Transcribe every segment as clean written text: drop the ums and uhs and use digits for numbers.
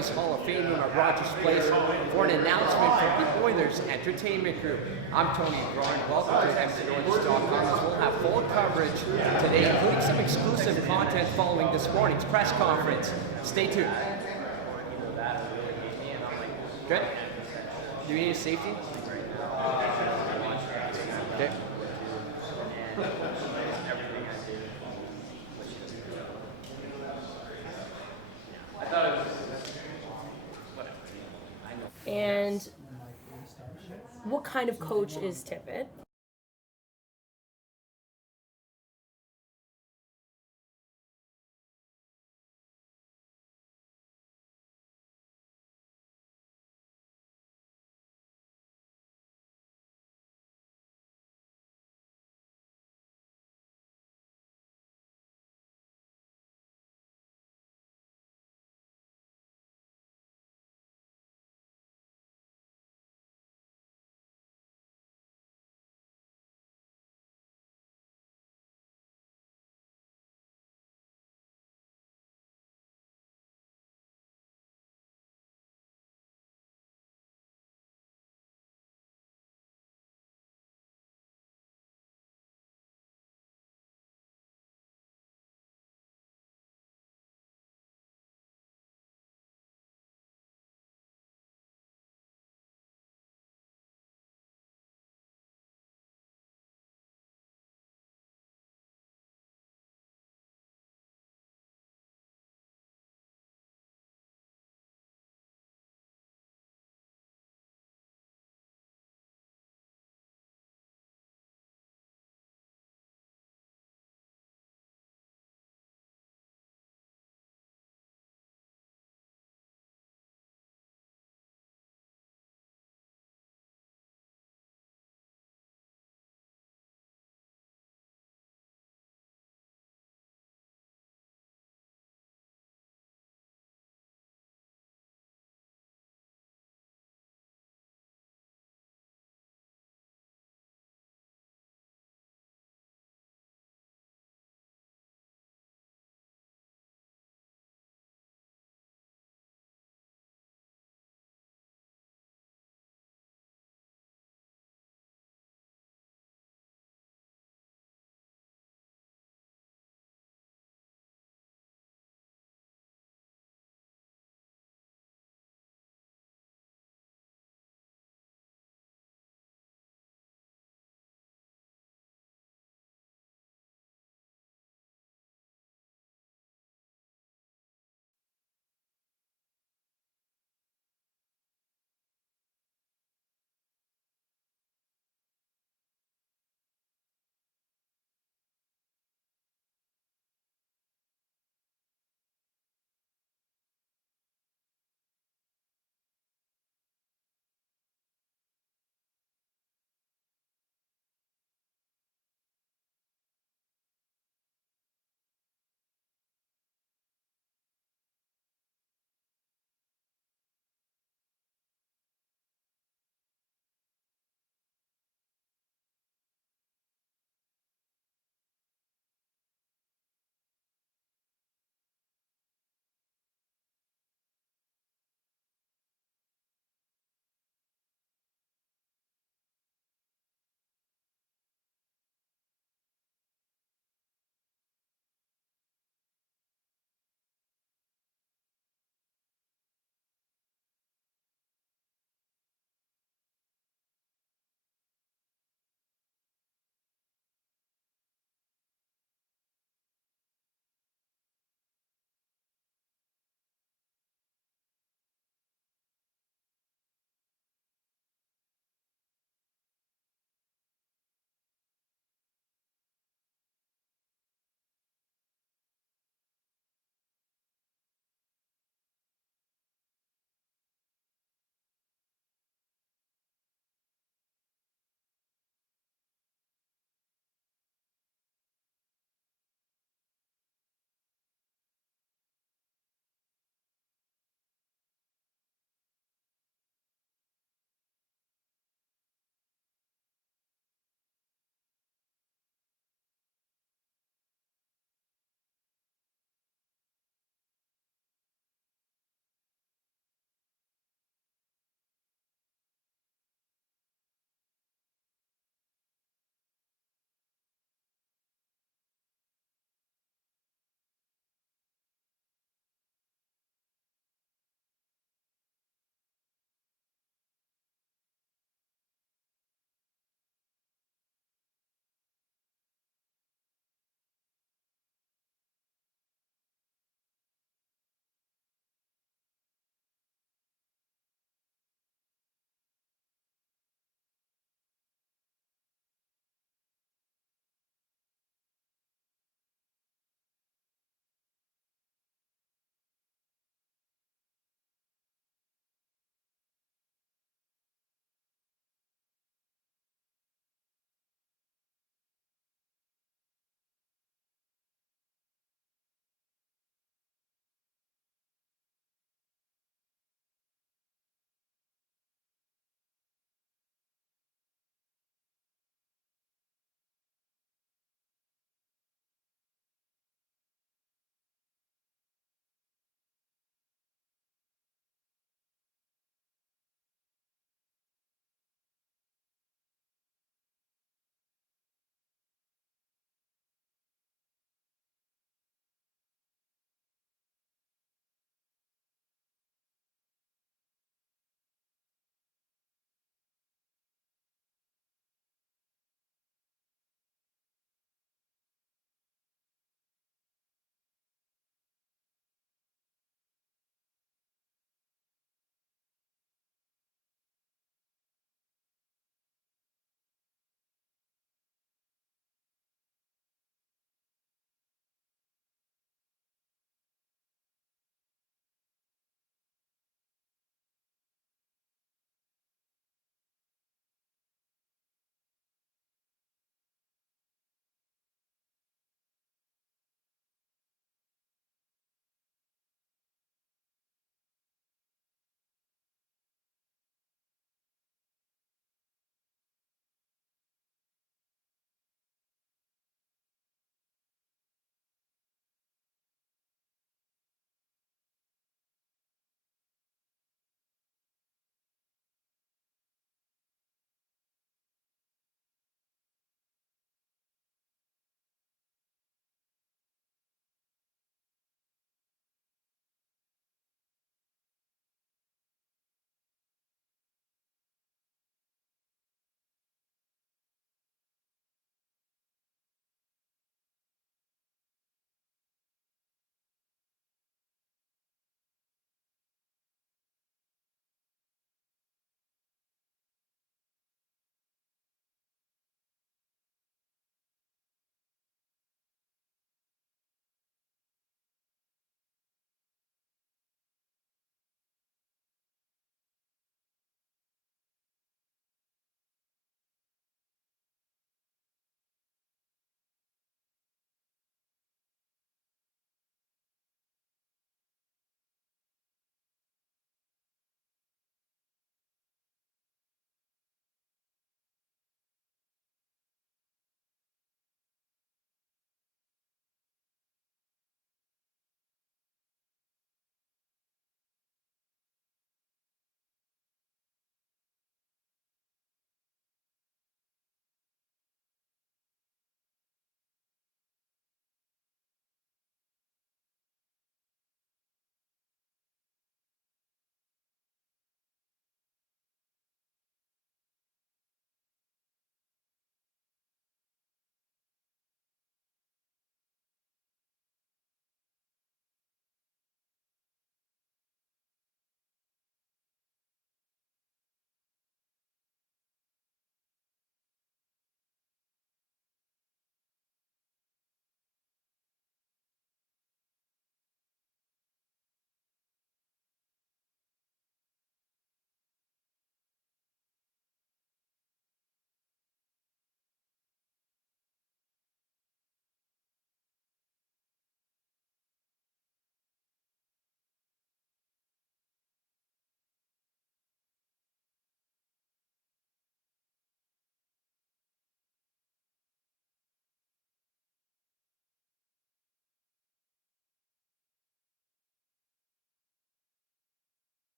Hockey's Hall of Fame room at Rogers Place for an announcement from the Oilers Entertainment Group. I'm Tony Grant. Welcome to EdmontonOilers.com, as we'll have full coverage today, including some exclusive content following this morning's press conference. Stay tuned. Good? Do you need a safety? Okay. And what kind of coach is Tippett?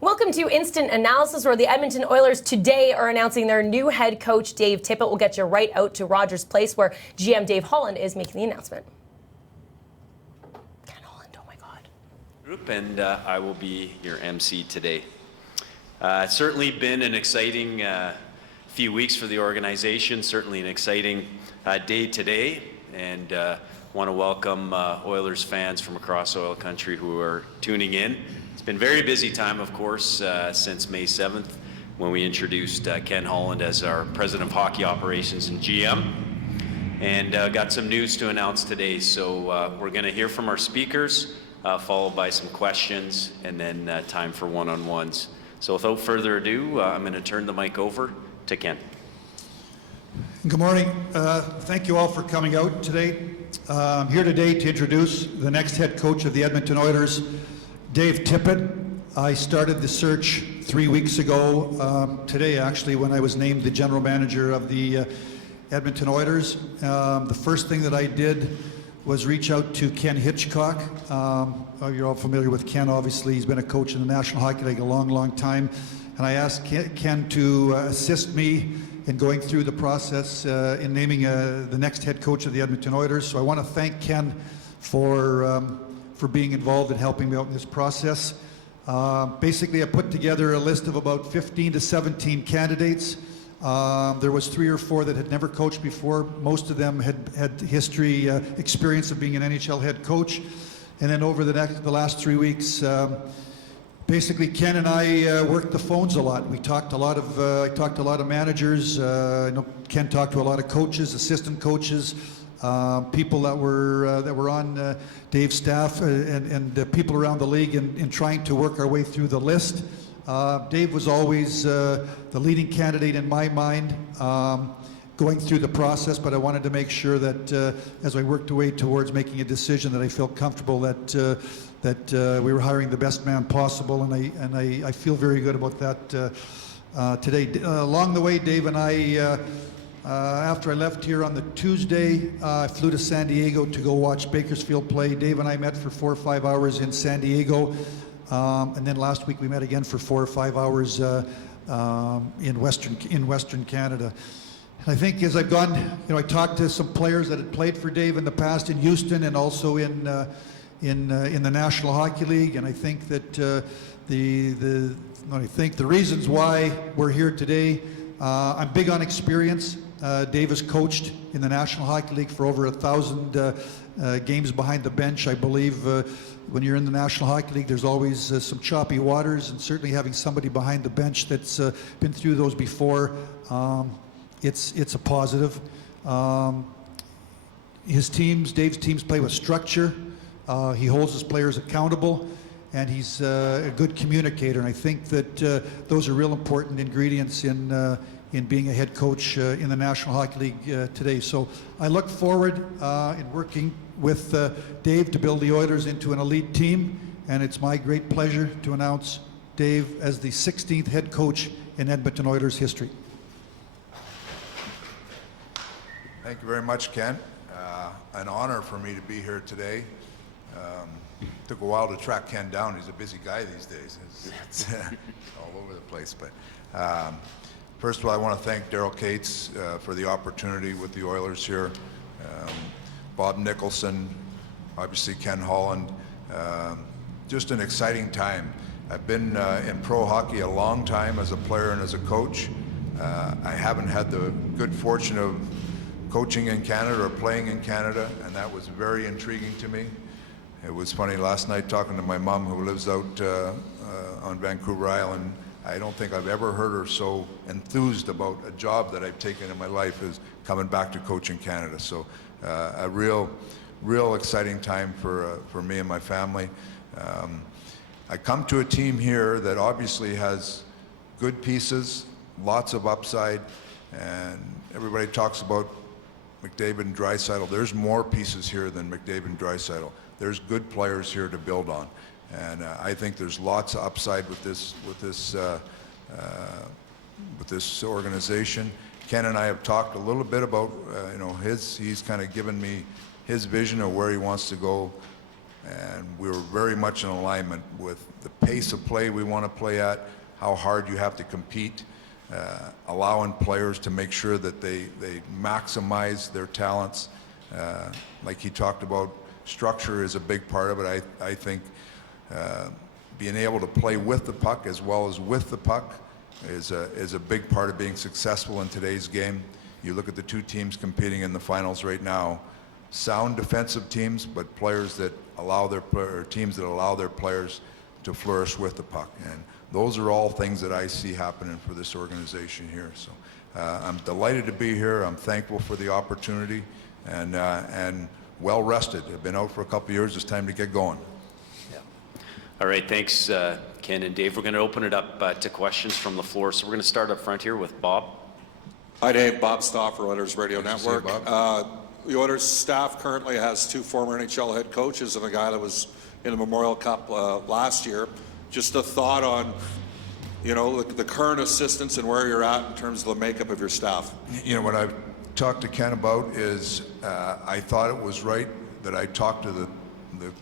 Welcome to Instant Analysis, where the Edmonton Oilers today are announcing their new head coach, Dave Tippett. We'll get you right out to Rogers Place, where GM Dave Holland is making the announcement. Ken Holland, oh my God. Group, and I will be your MC today. It's certainly been an exciting few weeks for the organization, certainly an exciting day today, and want to welcome Oilers fans from across oil country who are tuning in. It's been a very busy time, of course, since May 7th, when we introduced Ken Holland as our President of Hockey Operations and GM, and got some news to announce today. So we're going to hear from our speakers, followed by some questions, and then time for one-on-ones. So without further ado, I'm going to turn the mic over to Ken. Good morning. Thank you all for coming out today. I'm here today to introduce the next head coach of the Edmonton Oilers, Dave Tippett. I started the search 3 weeks ago, today actually, when I was named the general manager of the Edmonton Oilers. The first thing that I did was reach out to Ken Hitchcock. You're all familiar with Ken, obviously. He's been a coach in the National Hockey League a long, long time. And I asked Ken to assist me in going through the process in naming the next head coach of the Edmonton Oilers. So I want to thank Ken for being involved in helping me out in this process. Basically, I put together a list of about 15 to 17 candidates. There was 3 or 4 that had never coached before. Most of them had history, experience of being an NHL head coach. And then over the last 3 weeks, basically Ken and I worked the phones a lot. We talked a lot of, I talked to a lot of managers. I know Ken talked to a lot of coaches, assistant coaches, people that were on Dave's staff, and people around the league, in trying to work our way through the list. Dave was always the leading candidate in my mind, going through the process, but I wanted to make sure that as I worked away towards making a decision, that I felt comfortable that we were hiring the best man possible, and I feel very good about that today. Along the way, Dave and I, after I left here on the Tuesday, I flew to San Diego to go watch Bakersfield play. Dave and I met for 4 or 5 hours in San Diego. And then last week we met again for 4 or 5 hours in Western Canada. And I think as I've gone, I talked to some players that had played for Dave in the past in Houston and also in the National Hockey League. And I think that the reasons why we're here today, I'm big on experience. Dave has coached in the National Hockey League for over 1,000 games behind the bench. I believe when you're in the National Hockey League, there's always some choppy waters, and certainly having somebody behind the bench that's been through those before, it's a positive. Dave's teams play with structure. He holds his players accountable, and he's a good communicator. And I think that those are real important ingredients in being a head coach in the National Hockey League today. So I look forward in working with Dave to build the Oilers into an elite team, and it's my great pleasure to announce Dave as the 16th head coach in Edmonton Oilers history. Thank you very much, Ken. An honor for me to be here today. Took a while to track Ken down. He's a busy guy these days. It's all over the place. But first of all, I want to thank Daryl Cates for the opportunity with the Oilers here. Bob Nicholson, obviously Ken Holland. Just an exciting time. I've been in pro hockey a long time as a player and as a coach. I haven't had the good fortune of coaching in Canada or playing in Canada, and that was very intriguing to me. It was funny last night talking to my mom, who lives out on Vancouver Island. I don't think I've ever heard her so enthused about a job that I've taken in my life as coming back to coach in Canada. So a real exciting time for me and my family. I come to a team here that obviously has good pieces, lots of upside, and everybody talks about McDavid and Draisaitl. There's more pieces here than McDavid and Draisaitl. There's good players here to build on, and I think there's lots of upside with this organization. Ken and I have talked a little bit about he's kind of given me his vision of where he wants to go and we were very much in alignment with the pace of play we want to play at, how hard you have to compete, allowing players to make sure that they maximize their talents. Like he talked about, structure is a big part of it. I think being able to play with the puck as well as with the puck is a big part of being successful in today's game. You look at the two teams competing in the finals right now, sound defensive teams, but players that allow teams that allow their players to flourish with the puck. And those are all things that I see happening for this organization here. So I'm delighted to be here. I'm thankful for the opportunity, and well rested. I've been out for a couple of years. It's time to get going. All right, thanks, Ken and Dave. We're going to open it up to questions from the floor. So we're going to start up front here with Bob. Hi, Dave. Bob Stauffer, Oilers Radio Nice to see Network. you, Bob. The Oilers staff currently has 2 former NHL head coaches and a guy that was in the Memorial Cup last year. Just a thought on, the current assistants and where you're at in terms of the makeup of your staff. What I've talked to Ken about is I thought it was right that I talk to the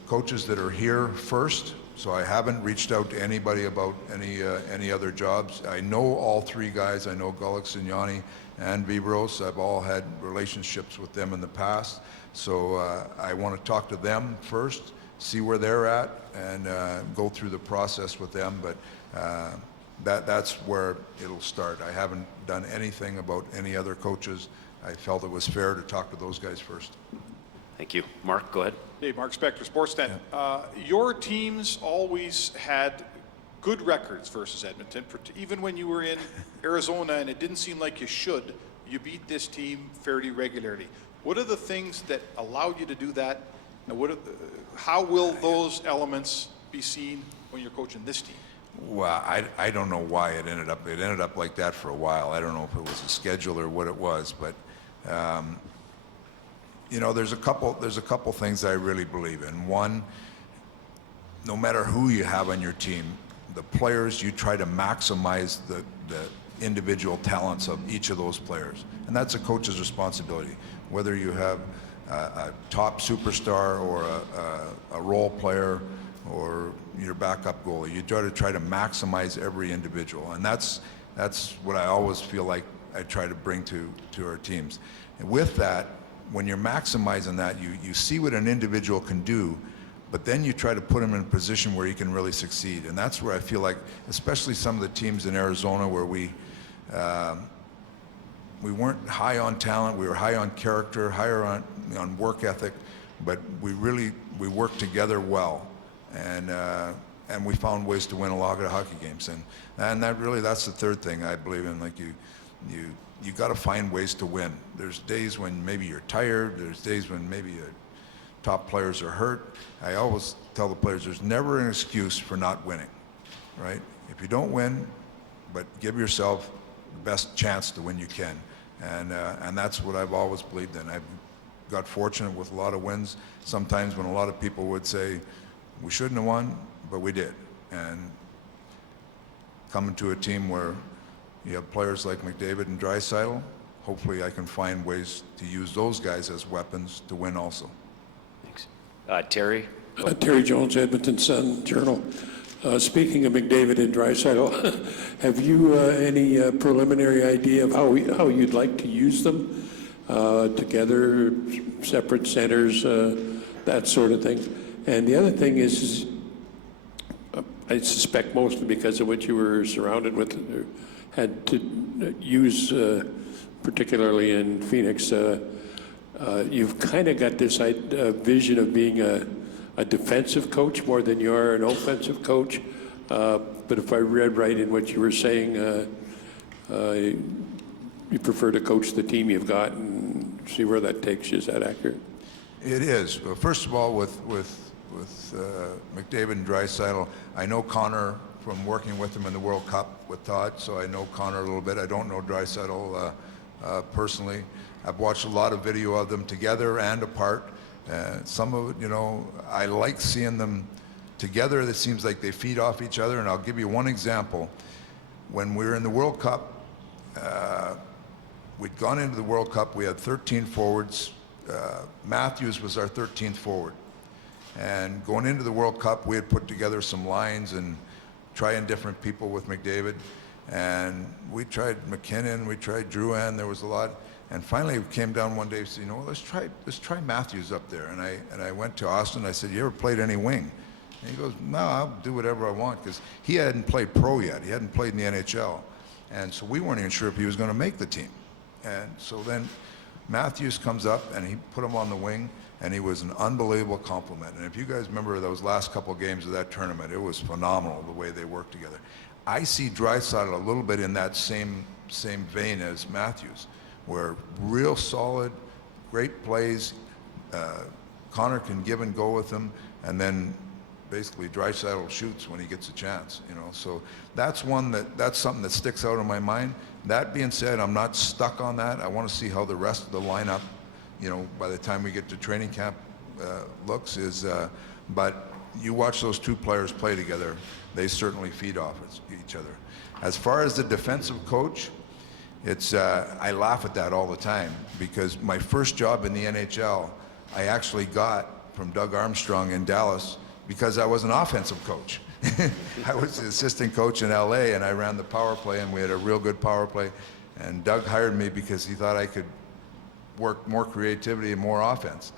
coaches that are here first. So I haven't reached out to anybody about any other jobs. I know all 3 guys. I know Gullik, Signani, and Vibros. I've all had relationships with them in the past. So I want to talk to them first, see where they're at, and go through the process with them. But that's where it'll start. I haven't done anything about any other coaches. I felt it was fair to talk to those guys first. Thank you. Mark, go ahead. Dave, Mark Spector, Sportsnet. Your teams always had good records versus Edmonton. Even when you were in Arizona and it didn't seem like you should, you beat this team fairly regularly. What are the things that allowed you to do that? And how will those elements be seen when you're coaching this team? Well, I don't know why it ended up like that for a while. I don't know if it was a schedule or what it was, but there's a couple things I really believe in. One, no matter who you have on your team, the players, you try to maximize the individual talents of each of those players, and that's a coach's responsibility. Whether you have a top superstar or a role player or your backup goalie, you try to maximize every individual, and that's what I always feel like I try to bring to our teams. And with that, when you're maximizing that, you see what an individual can do, but then you try to put him in a position where he can really succeed. And that's where I feel like, especially some of the teams in Arizona where we weren't high on talent, we were high on character, higher on work ethic, but we worked together well, and we found ways to win a lot of hockey games. And that's the third thing I believe in. Like you got to find ways to win. There's days when maybe you're tired. There's days when maybe your top players are hurt. I always tell the players there's never an excuse for not winning, right? If you don't win, but give yourself the best chance to win you can. And that's what I've always believed in. I've got fortunate with a lot of wins. Sometimes when a lot of people would say, we shouldn't have won, but we did. And coming to a team where you have players like McDavid and Draisaitl, hopefully I can find ways to use those guys as weapons to win also. Thanks. Terry? Terry Jones, Edmonton Sun-Journal. Speaking of McDavid and Draisaitl, have you any preliminary idea of how you'd like to use them together, separate centers, that sort of thing? And the other thing is I suspect mostly because of what you were surrounded with, had to use, particularly in Phoenix, you've kind of got this vision of being a defensive coach more than you are an offensive coach. But if I read right in what you were saying, you prefer to coach the team you've got and see where that takes you. Is that accurate? It is. Well, first of all, with McDavid and Draisaitl, I know Connor from working with him in the World Cup with Todd, so I know Connor a little bit. I don't know Draisaitl personally. I've watched a lot of video of them together and apart. Some of it, I like seeing them together. It seems like they feed off each other, and I'll give you one example. When we were in the World Cup, we'd gone into the World Cup, we had 13 forwards. Matthews was our 13th forward. And going into the World Cup, we had put together some lines and trying different people with McDavid. And we tried McKinnon, we tried Drouin, there was a lot. And finally we came down one day and said, let's try Matthews up there. And I went to Austin, I said, you ever played any wing? And he goes, no, I'll do whatever I want, because he hadn't played pro yet. He hadn't played in the NHL. And so we weren't even sure if he was going to make the team. And so then Matthews comes up and he put him on the wing, and he was an unbelievable compliment. And if you guys remember those last couple of games of that tournament, it was phenomenal the way they worked together. I see Draisaitl a little bit in that same vein as Matthews, where real solid, great plays. Connor can give and go with him, and then basically Draisaitl shoots when he gets a chance. So that's something that sticks out in my mind. That being said, I'm not stuck on that. I want to see how the rest of the lineup, by the time we get to training camp, looks. But you watch those two players play together, they certainly feed off each other. As far as the defensive coach, I laugh at that all the time, because my first job in the NHL, I actually got from Doug Armstrong in Dallas because I was an offensive coach. I was the assistant coach in LA, and I ran the power play, and we had a real good power play. And Doug hired me because he thought I could work more creativity and more offense.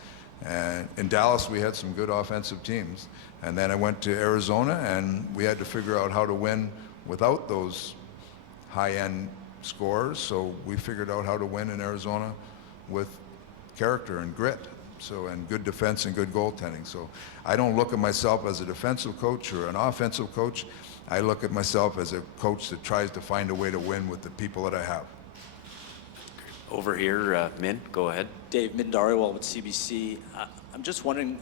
And in Dallas, we had some good offensive teams. And then I went to Arizona, and we had to figure out how to win without those high-end scorers. So we figured out how to win in Arizona with character and grit, and good defense and good goaltending. So I don't look at myself as a defensive coach or an offensive coach. I look at myself as a coach that tries to find a way to win with the people that I have. Over here, Min, go ahead. Dave, Min Dhariwal with CBC. I'm just wondering,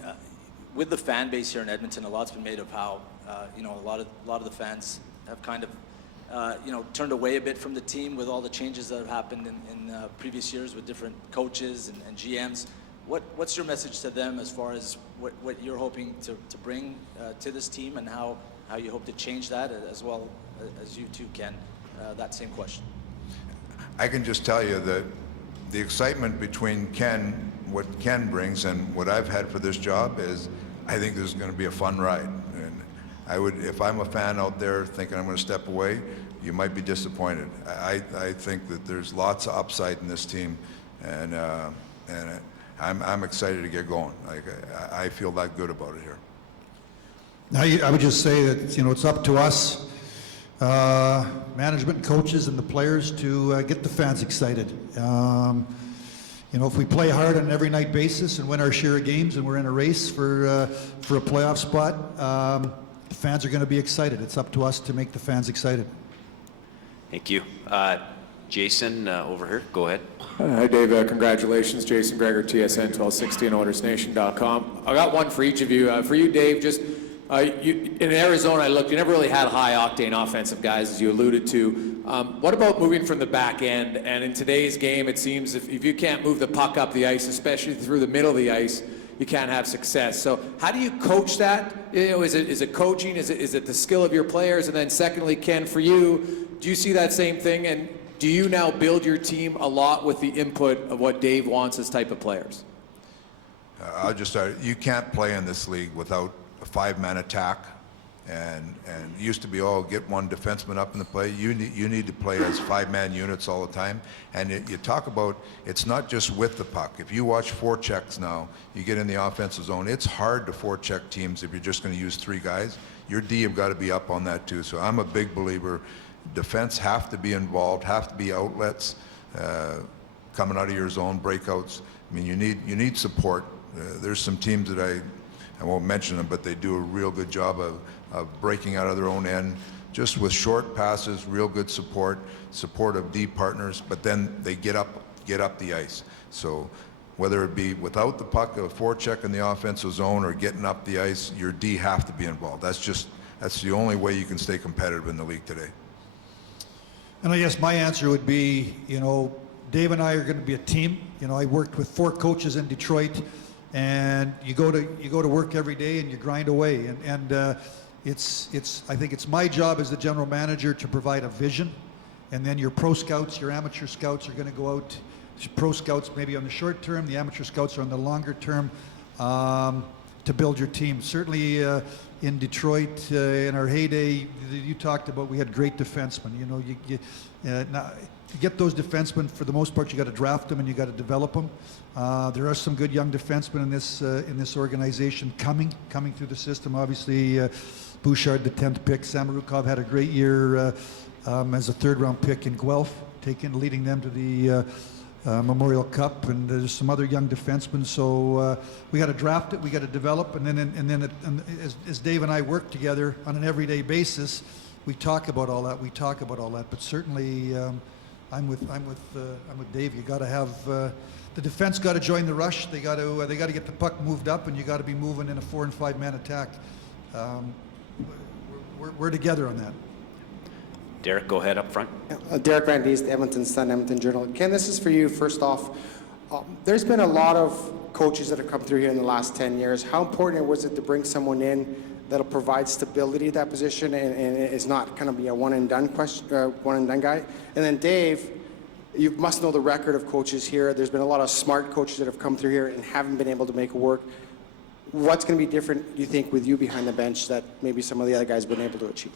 with the fan base here in Edmonton, a lot's been made of how a lot of the fans have kind of turned away a bit from the team with all the changes that have happened in previous years with different coaches and GMs. What's your message to them as far as what you're hoping to bring to this team, and how you hope to change that, as well as you two can? That same question. I can just tell you that the excitement between what Ken brings and what I've had for this job is, I think this is going to be a fun ride. And if I'm a fan out there thinking I'm going to step away, you might be disappointed. I think that there's lots of upside in this team, and I'm excited to get going. I feel that good about it here. Now, I would just say that it's up to us, management, coaches, and the players to get the fans excited. If we play hard on an every night basis and win our share of games, and we're in a race for a playoff spot, the fans are going to be excited. It's up to us to make the fans excited. Thank you. Jason, over here, go ahead. Hi, Dave. Congratulations. Jason Greger, TSN 1260 and OilersNation.com. I got one for each of you. For you, Dave, just in Arizona, I looked, you never really had high-octane offensive guys, as you alluded to. What about moving from the back end? And in today's game, it seems if you can't move the puck up the ice, especially through the middle of the ice, you can't have success. So how do you coach that? Is it coaching? Is it the skill of your players? And then secondly, Ken, for you, do you see that same thing? And do you now build your team a lot with the input of what Dave wants as type of players? I'll just start. You can't play in this league without a five-man attack, and it used to be, get one defenseman up in the play. You need to play as five-man units all the time. And you talk about, it's not just with the puck. If you watch forechecks now, you get in the offensive zone, it's hard to forecheck teams if you're just going to use three guys. Your D have got to be up on that too. So I'm a big believer. Defense have to be involved, have to be outlets coming out of your zone, breakouts. I mean, you need support. There's some teams that I won't mention them, but they do a real good job of breaking out of their own end, just with short passes, real good support of D partners, but then they get up the ice. So whether it be without the puck, a forecheck in the offensive zone, or getting up the ice, your D have to be involved. That's the only way you can stay competitive in the league today. And I guess my answer would be, Dave and I are going to be a team. I worked with 4 coaches in Detroit, and you go to work every day and you grind away. And I think it's my job as the general manager to provide a vision, and then your pro scouts, your amateur scouts are going to go out. Pro scouts maybe on the short term, the amateur scouts are on the longer term. to build your team. Certainly in Detroit, in our heyday, you talked about we had great defensemen. You know, now, to get those defensemen, for the most part, you got to draft them and you got to develop them. There are some good young defensemen in this organization coming through the system. Obviously, Bouchard, the 10th pick. Samorukov had a great year as a third-round pick in Guelph, leading them to the Memorial Cup, and there's some other young defensemen. So we got to draft it, we got to develop, and then as Dave and I work together on an everyday basis, we talk about all that. But certainly, I'm with Dave. You got to have the defense got to join the rush. They got to get the puck moved up, and you got to be moving in a 4- and 5-man attack. We're together on that. Derek, go ahead up front. Derek Van Diest, Edmonton Sun, Edmonton Journal. Ken, this is for you. First off, there's been a lot of coaches that have come through here in the last 10 years. How important was it to bring someone in that'll provide stability to that position and is not kind of be a one and done guy? And then Dave, you must know the record of coaches here. There's been a lot of smart coaches that have come through here and haven't been able to make it work. What's going to be different, you think, with you behind the bench that maybe some of the other guys have been able to achieve?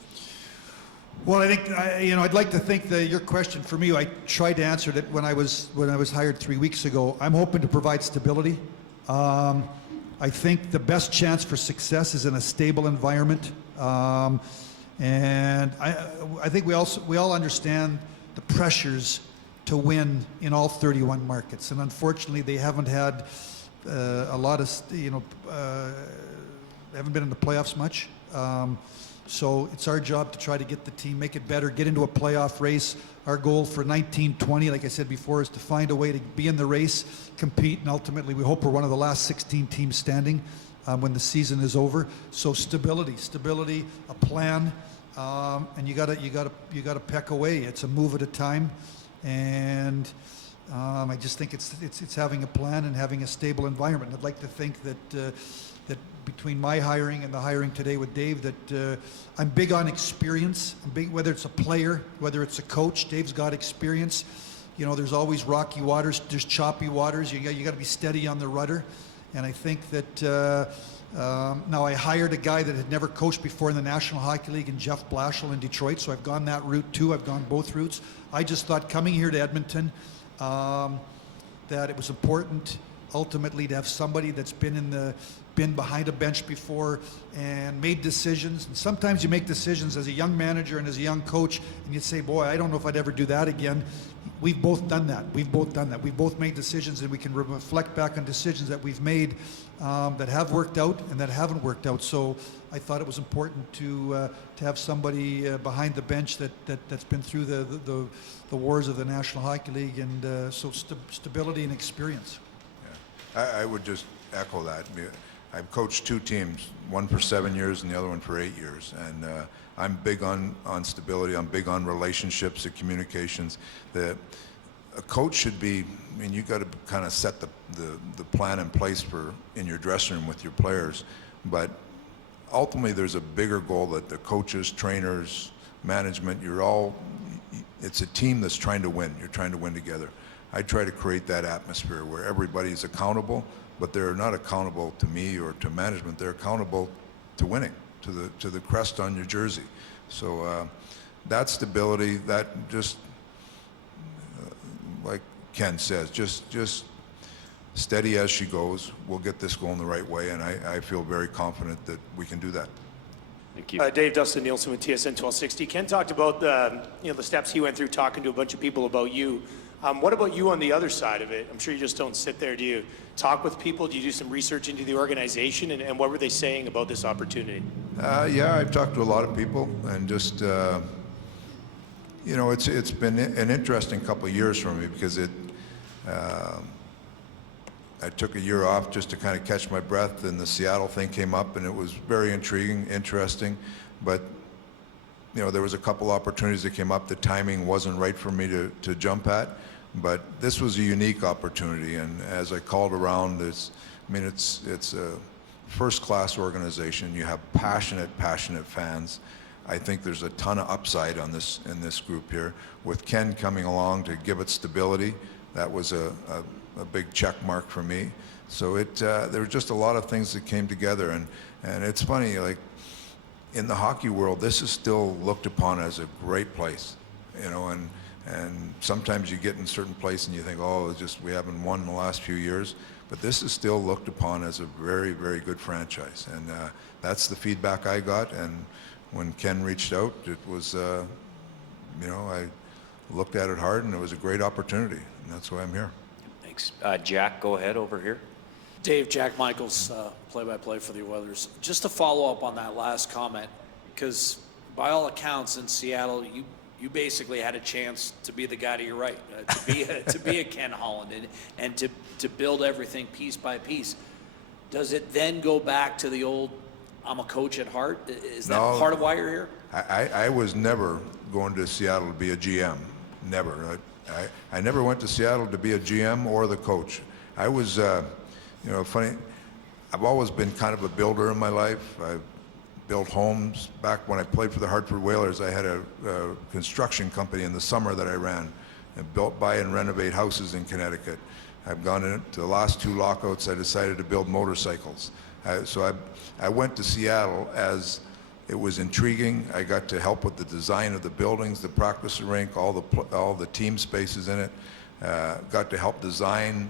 Well, I think I'd like to think that your question for me, I tried to answer it when I was hired 3 weeks ago. I'm hoping to provide stability. I think the best chance for success is in a stable environment, and I think we all understand the pressures to win in all 31 markets, and unfortunately, they haven't had a lot of haven't been in the playoffs much. So it's our job to try to get the team, make it better, get into a playoff race. Our goal for 19-20, like I said before, is to find a way to be in the race, compete, and ultimately we hope we're one of the last 16 teams standing when the season is over. So stability, a plan, and you gotta peck away. It's a move at a time, and I just think it's having a plan and having a stable environment. I'd like to think that between my hiring and the hiring today with Dave, that I'm big on experience. I'm big, whether it's a player, whether it's a coach. Dave's got experience. You know, there's always rocky waters, there's choppy waters. You got to be steady on the rudder. And I think that now I hired a guy that had never coached before in the National Hockey League, in Jeff Blashill in Detroit. So I've gone that route too. I've gone both routes. I just thought coming here to Edmonton that it was important ultimately to have somebody that's been behind a bench before and made decisions. And sometimes you make decisions as a young manager and as a young coach, and you say, boy, I don't know if I'd ever do that again. We've both done that. We've both made decisions, and we can reflect back on decisions that we've made that have worked out and that haven't worked out. So I thought it was important to have somebody behind the bench that's been through the wars of the National Hockey League, and so stability and experience. Yeah. I would just echo that. I've coached 2 teams, one for 7 years and the other one for 8 years. And I'm big on stability. I'm big on relationships and communications. A coach should be, I mean, you got to kind of set the plan in place in your dressing room with your players. But ultimately, there's a bigger goal that the coaches, trainers, management, it's a team that's trying to win. You're trying to win together. I try to create that atmosphere where everybody's accountable, but they're not accountable to me or to management. They're accountable to winning, to the crest on your jersey. So that stability, that just like Ken says, just steady as she goes. We'll get this going the right way, and I feel very confident that we can do that. Thank you. Dave Dustin Nielsen with TSN 1260. Ken talked about the steps he went through talking to a bunch of people about you. What about you on the other side of it? I'm sure you just don't sit there. Do you talk with people? Do you do some research into the organization? And what were they saying about this opportunity? Yeah, I've talked to a lot of people, and just, it's been an interesting couple of years for me because I took a year off just to kind of catch my breath, and the Seattle thing came up, and it was very intriguing, interesting, but there was a couple opportunities that came up. The timing wasn't right for me to jump at, but this was a unique opportunity. And as I called around, it's a first-class organization. You have passionate fans. I think there's a ton of upside in this group here. With Ken coming along to give it stability, that was a a big check mark for me. So there were just a lot of things that came together, and it's funny, like in the hockey world, this is still looked upon as a great place, you know, and sometimes you get in a certain place and you think, oh, it's just we haven't won in the last few years, but this is still looked upon as a very, very good franchise, and that's the feedback I got. And when Ken reached out, it was, you know, I looked at it hard, and it was a great opportunity, and that's why I'm here. Thanks. Jack, go ahead over here. Dave, Jack Michaels, play-by-play for the Oilers. Just to follow up on that last comment, because by all accounts in Seattle, you basically had a chance to be the guy to your right, to be a Ken Holland, and to build everything piece by piece. Does it then go back to the old, I'm a coach at heart? Is that part of why you're here? I was never going to Seattle to be a GM. Never. I never went to Seattle to be a GM or the coach. I was, you know, funny, I've always been kind of a builder in my life. I built homes. Back when I played for the Hartford Whalers, I had a construction company in the summer that I ran, and built, buy, and renovate houses in Connecticut. I've gone into the last 2 lockouts, I decided to build motorcycles. So I went to Seattle as it was intriguing. I got to help with the design of the buildings, the practice rink, all the team spaces in it. Got to help design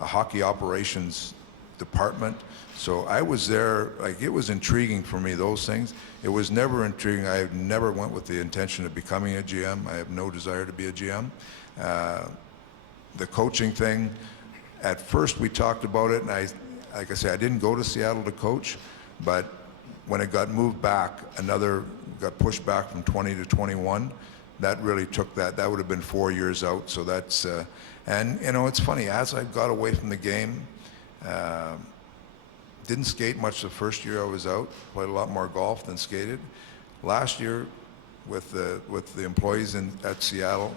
a hockey operations department. So I was there, like, it was intriguing for me, those things. It was never intriguing. I never went with the intention of becoming a GM. I have no desire to be a GM. The coaching thing, at first we talked about it, and like I say, I didn't go to Seattle to coach, but when it got moved back, got pushed back from 20 to 21, that really took that would have been 4 years out. So that's, and you know, it's funny, as I got away from the game, didn't skate much the first year I was out, played a lot more golf than skated. Last year, with the employees at Seattle,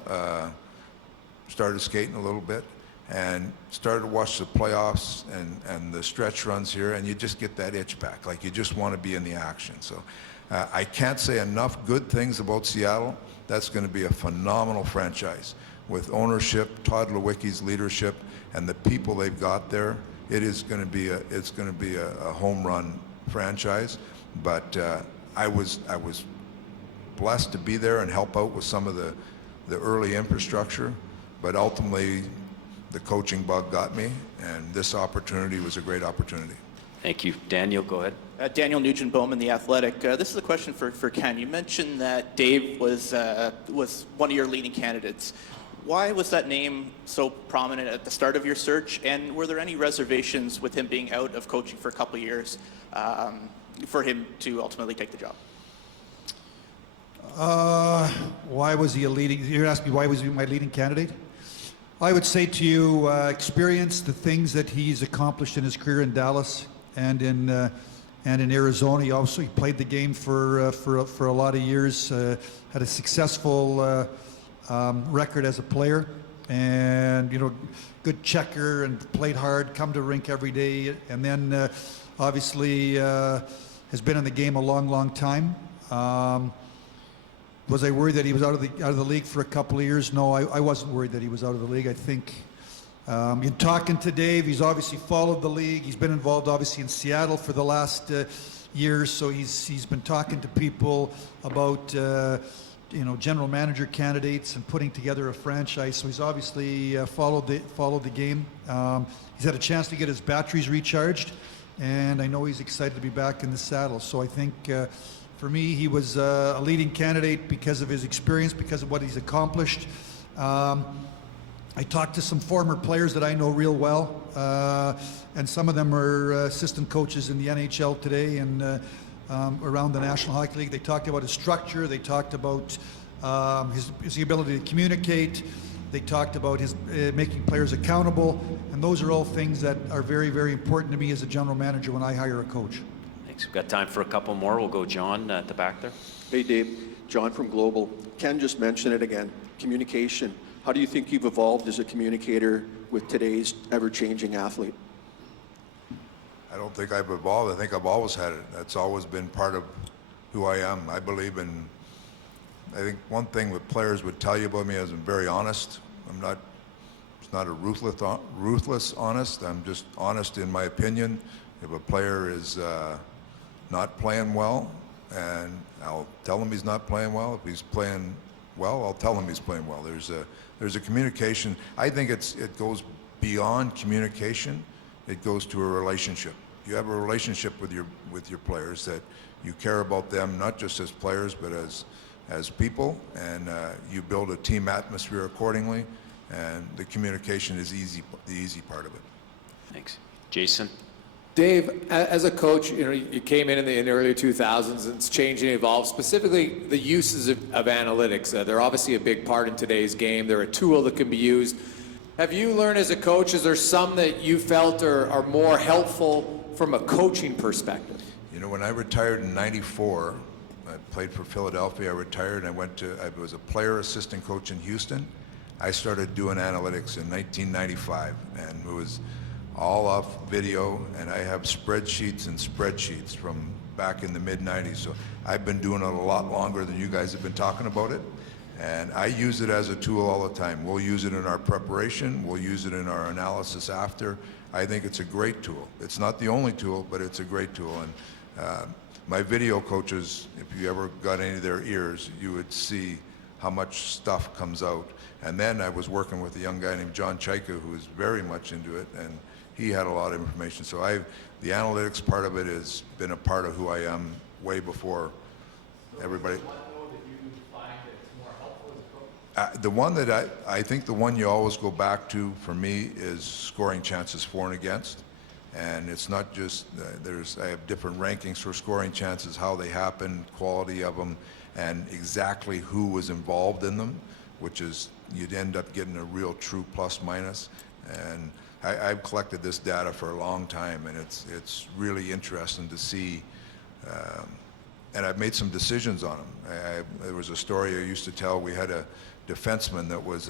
started skating a little bit, and started to watch the playoffs and the stretch runs here, and you just get that itch back, like you just want to be in the action. So I can't say enough good things about Seattle. That's going to be a phenomenal franchise with ownership, Todd Lewicki's leadership, and the people they've got there. It's going to be a home run franchise. But I was blessed to be there and help out with some of the early infrastructure, but ultimately the coaching bug got me, and this opportunity was a great opportunity. Thank you. Daniel, go ahead. Daniel Nugent-Bowman, The Athletic. This is a question for Ken. You mentioned that Dave was one of your leading candidates. Why was that name so prominent at the start of your search, and were there any reservations with him being out of coaching for a couple of years for him to ultimately take the job? Why was he a leading? You're asking me why was he my leading candidate? I would say to you, experience, the things that he's accomplished in his career in Dallas and in Arizona. He also played the game for a lot of years. Had a successful record as a player, and you know, good checker, and played hard. Come to rink every day, and then obviously has been in the game a long time. Was I worried that he was out of the league for a couple of years? No, I wasn't worried that he was out of the league. I think in talking to Dave, he's obviously followed the league. He's been involved obviously in Seattle for the last years, so he's been talking to people about you know, general manager candidates and putting together a franchise. So he's obviously followed the game. He's had a chance to get his batteries recharged, and I know he's excited to be back in the saddle. So I think. For me, he was a leading candidate because of his experience, because of what he's accomplished. I talked to some former players that I know real well, and some of them are assistant coaches in the NHL today and around the National Hockey League. They talked about his structure. They talked about his ability to communicate. They talked about his making players accountable, and those are all things that are very, very important to me as a general manager when I hire a coach. We've got time for a couple more. We'll go John at the back there. Hey, Dave. John from Global. Ken just mentioned it again. Communication. How do you think you've evolved as a communicator with today's ever-changing athlete? I don't think I've evolved. I think I've always had it. That's always been part of who I am. I believe in, I think one thing that players would tell you about me is I'm very honest. I'm not not a ruthless honest. I'm just honest in my opinion. If a player is not playing well, and I'll tell him he's not playing well. If he's playing well, I'll tell him he's playing well. There's a communication. I think it goes beyond communication. It goes to a relationship. You have a relationship with your players that you care about them not just as players but as people, and you build a team atmosphere accordingly. And the communication is the easy part of it. Thanks. Jason? Dave, as a coach, you came in the early 2000s, and it's changed and evolved, specifically the uses of analytics. They're obviously a big part in today's game. They're a tool that can be used. Have you learned as a coach, is there some that you felt are more helpful from a coaching perspective? When I retired in '94, I played for Philadelphia. I retired and I was a player assistant coach in Houston. I started doing analytics in 1995, and it was all off video, and I have spreadsheets from back in the mid-90s. So I've been doing it a lot longer than you guys have been talking about it, and I use it as a tool all the time. We'll use it in our preparation. We'll use it in our analysis after. I think it's a great tool. It's not the only tool, but it's a great tool. And my video coaches, if you ever got any of their ears, you would see how much stuff comes out. And then I was working with a young guy named John Chaika, who was very much into it, and he had a lot of information. So the analytics part of it has been a part of who I am way before everybody. The one that I think the one you always go back to for me is scoring chances for and against. And it's not just, I have different rankings for scoring chances, how they happen, quality of them, and exactly who was involved in them, which is, you'd end up getting a real true plus minus. And I've collected this data for a long time, and it's really interesting to see, and I've made some decisions on them. There was a story I used to tell. We had a defenseman that was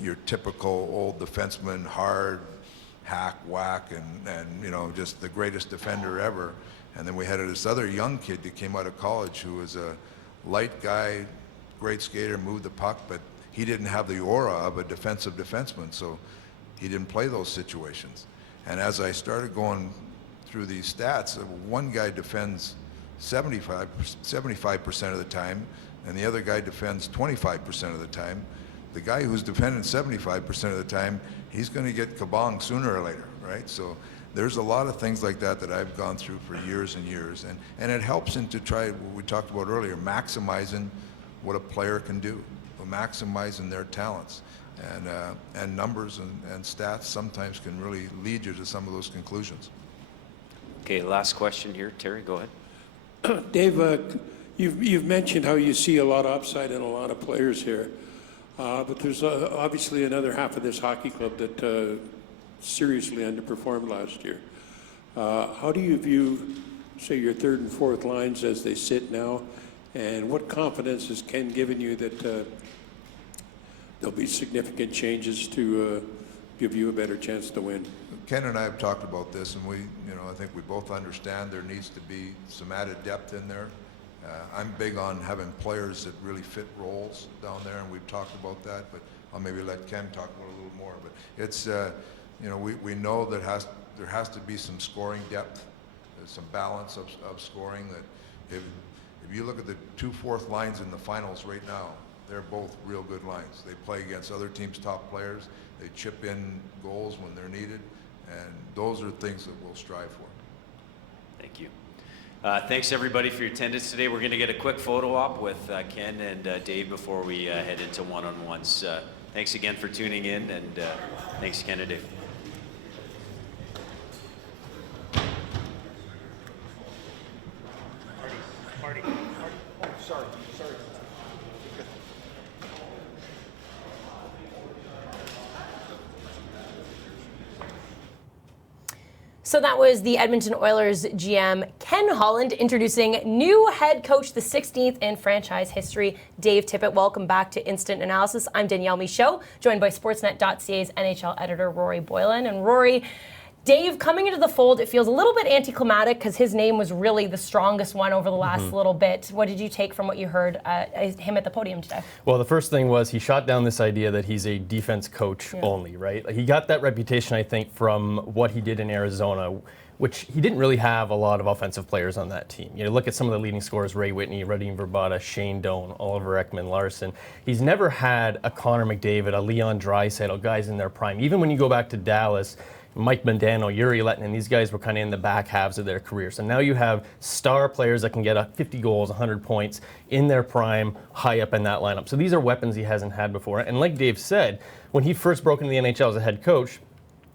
your typical old defenseman, hard, hack, whack, and just the greatest defender ever. And then we had this other young kid that came out of college who was a light guy, great skater, moved the puck, but he didn't have the aura of a defensive defenseman, so he didn't play those situations. And as I started going through these stats, one guy defends 75% of the time, and the other guy defends 25% of the time. The guy who's defending 75% of the time, he's going to get kabong sooner or later, right? So there's a lot of things like that I've gone through for years and years, and it helps to try what we talked about earlier, maximizing what a player can do, maximizing their talents. And numbers and stats sometimes can really lead you to some of those conclusions. Okay, last question here. Terry, go ahead. Dave, you've mentioned how you see a lot of upside in a lot of players here, but there's obviously another half of this hockey club that seriously underperformed last year. How do you view, say, your third and fourth lines as they sit now, and what confidence has Ken given you that there'll be significant changes to give you a better chance to win? Ken and I have talked about this, and I think we both understand there needs to be some added depth in there. I'm big on having players that really fit roles down there, and we've talked about that, but I'll maybe let Ken talk about it a little more. But it's, we know that there has to be some scoring depth, some balance of scoring. That if you look at the 2 fourth lines in the finals right now, they're both real good lines. They play against other teams' top players. They chip in goals when they're needed, and those are things that we'll strive for. Thank you. Thanks everybody for your attendance today. We're going to get a quick photo op with Ken and Dave before we head into one-on-ones. Thanks again for tuning in, and thanks Ken and Dave. Marty. Oh, sorry. So that was the Edmonton Oilers GM Ken Holland introducing new head coach, the 16th in franchise history, Dave Tippett. Welcome back to Instant Analysis. I'm Danielle Michaud, joined by Sportsnet.ca's NHL editor Rory Boylan. And Rory, Dave, coming into the fold, it feels a little bit anticlimactic because his name was really the strongest one over the last little bit. What did you take from what you heard him at the podium today? Well, the first thing was he shot down this idea that he's a defense coach only, right? He got that reputation, I think, from what he did in Arizona, which he didn't really have a lot of offensive players on that team. You know, look at some of the leading scorers: Ray Whitney, Radim Verbata, Shane Doan, Oliver Ekman-Larsson. He's never had a Connor McDavid, a Leon Draisaitl, guys in their prime. Even when you go back to Dallas, Mike Modano, Yuri Lettinen, these guys were kind of in the back halves of their career. So now you have star players that can get 50 goals, 100 points in their prime, high up in that lineup. So these are weapons he hasn't had before. And like Dave said, when he first broke into the NHL as a head coach,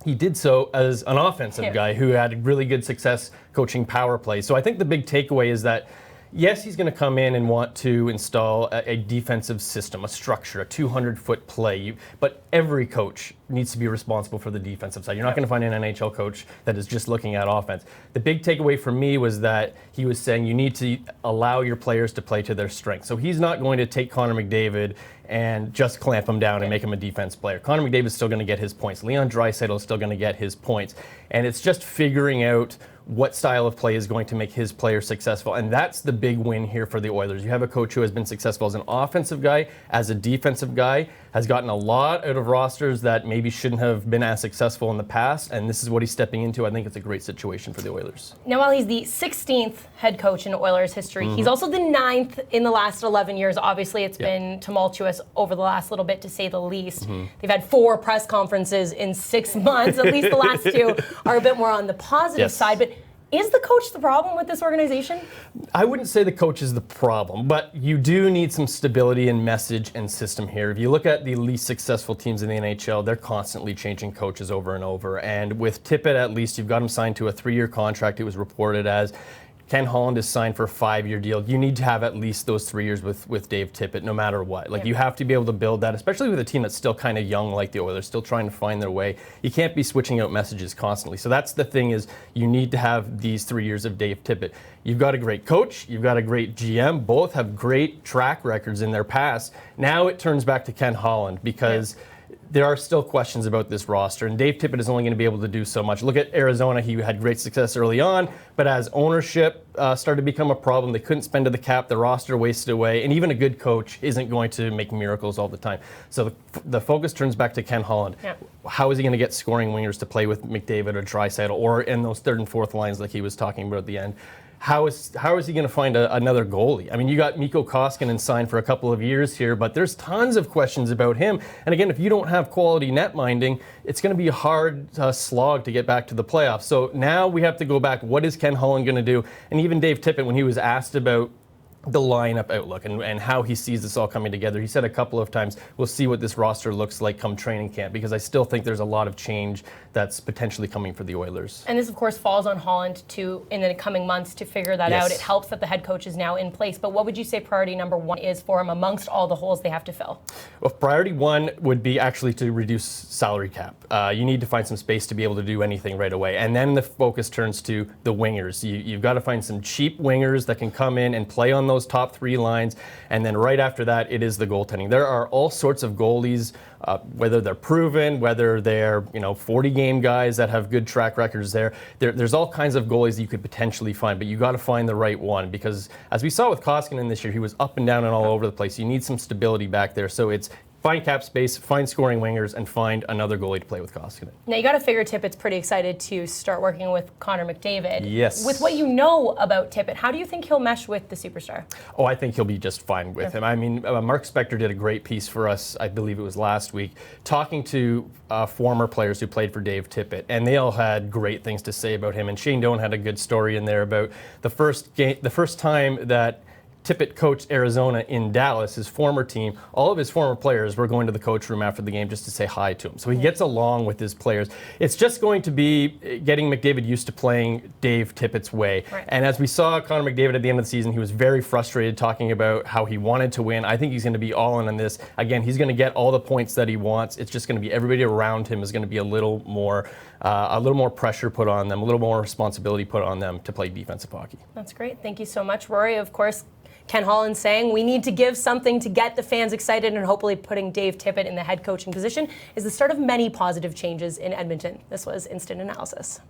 he did so as an offensive guy who had really good success coaching power play. So I think the big takeaway is that, yes, he's going to come in and want to install a defensive system, a structure, a 200-foot play. But every coach needs to be responsible for the defensive side. You're not going to find an NHL coach that is just looking at offense. The big takeaway for me was that he was saying you need to allow your players to play to their strengths. So he's not going to take Connor McDavid and just clamp him down and make him a defense player. Connor McDavid is still going to get his points. Leon Draisaitl is still going to get his points. And it's just figuring out what style of play is going to make his players successful. And that's the big win here for the Oilers. You have a coach who has been successful as an offensive guy, as a defensive guy, has gotten a lot out of rosters that maybe shouldn't have been as successful in the past, and this is what he's stepping into. I think it's a great situation for the Oilers. Now, while he's the 16th head coach in Oilers history, he's also the 9th in the last 11 years. Obviously, it's been tumultuous over the last little bit, to say the least. They've had 4 press conferences in 6 months. At least the last 2 are a bit more on the positive side. But is the coach the problem with this organization? I wouldn't say the coach is the problem, but you do need some stability in message and system here. If you look at the least successful teams in the NHL, they're constantly changing coaches over and over. And with Tippett, at least, you've got him signed to a 3-year contract. It was reported as Ken Holland is signed for a 5-year deal. You need to have at least those 3 years with Dave Tippett, no matter what. Like, you have to be able to build that, especially with a team that's still kind of young like the Oilers, still trying to find their way. You can't be switching out messages constantly. So that's the thing, is you need to have these 3 years of Dave Tippett. You've got a great coach. You've got a great GM. Both have great track records in their past. Now it turns back to Ken Holland, because there are still questions about this roster, and Dave Tippett is only going to be able to do so much. Look at Arizona. He had great success early on, but as ownership started to become a problem, they couldn't spend to the cap, the roster wasted away, and even a good coach isn't going to make miracles all the time. So the focus turns back to Ken Holland. How is he going to get scoring wingers to play with McDavid or Draisaitl, or in those third and fourth lines like he was talking about at the end? How is he going to find another goalie? I mean, you got Mikko Koskinen signed for a couple of years here, but there's tons of questions about him. And again, if you don't have quality net minding, it's going to be a hard slog to get back to the playoffs. So now we have to go back. What is Ken Holland going to do? And even Dave Tippett, when he was asked about the lineup outlook and how he sees this all coming together, he said a couple of times, we'll see what this roster looks like come training camp, because I still think there's a lot of change that's potentially coming for the Oilers. And this, of course, falls on Holland in the coming months to figure that out. It helps that the head coach is now in place. But what would you say priority number 1 is for him amongst all the holes they have to fill? Well, priority 1 would be actually to reduce salary cap. You need to find some space to be able to do anything right away. And then the focus turns to the wingers. You've got to find some cheap wingers that can come in and play on those top 3 lines. And then right after that, it is the goaltending. There are all sorts of goalies, whether they're proven, whether they're 40-game guys that have good track records there's all kinds of goalies you could potentially find, but you got to find the right one, because as we saw with Koskinen this year, he was up and down and all over the place. You need some stability back there. So it's find cap space, find scoring wingers, and find another goalie to play with Koskinen. Now, you got to figure Tippett's pretty excited to start working with Connor McDavid. Yes. With what you know about Tippett, how do you think he'll mesh with the superstar? Oh, I think he'll be just fine with him. I mean, Mark Spector did a great piece for us, I believe it was last week, talking to former players who played for Dave Tippett, and they all had great things to say about him. And Shane Doan had a good story in there about the first time that Tippett coached Arizona in Dallas, his former team. All of his former players were going to the coach room after the game just to say hi to him. So he gets along with his players. It's just going to be getting McDavid used to playing Dave Tippett's way. Right. And as we saw Connor McDavid at the end of the season, he was very frustrated talking about how he wanted to win. I think he's going to be all in on this. Again, he's going to get all the points that he wants. It's just going to be everybody around him is going to be a little more pressure put on them, a little more responsibility put on them to play defensive hockey. That's great. Thank you so much, Rory. Of course, Ken Holland saying we need to give something to get the fans excited, and hopefully putting Dave Tippett in the head coaching position is the start of many positive changes in Edmonton. This was Instant Analysis.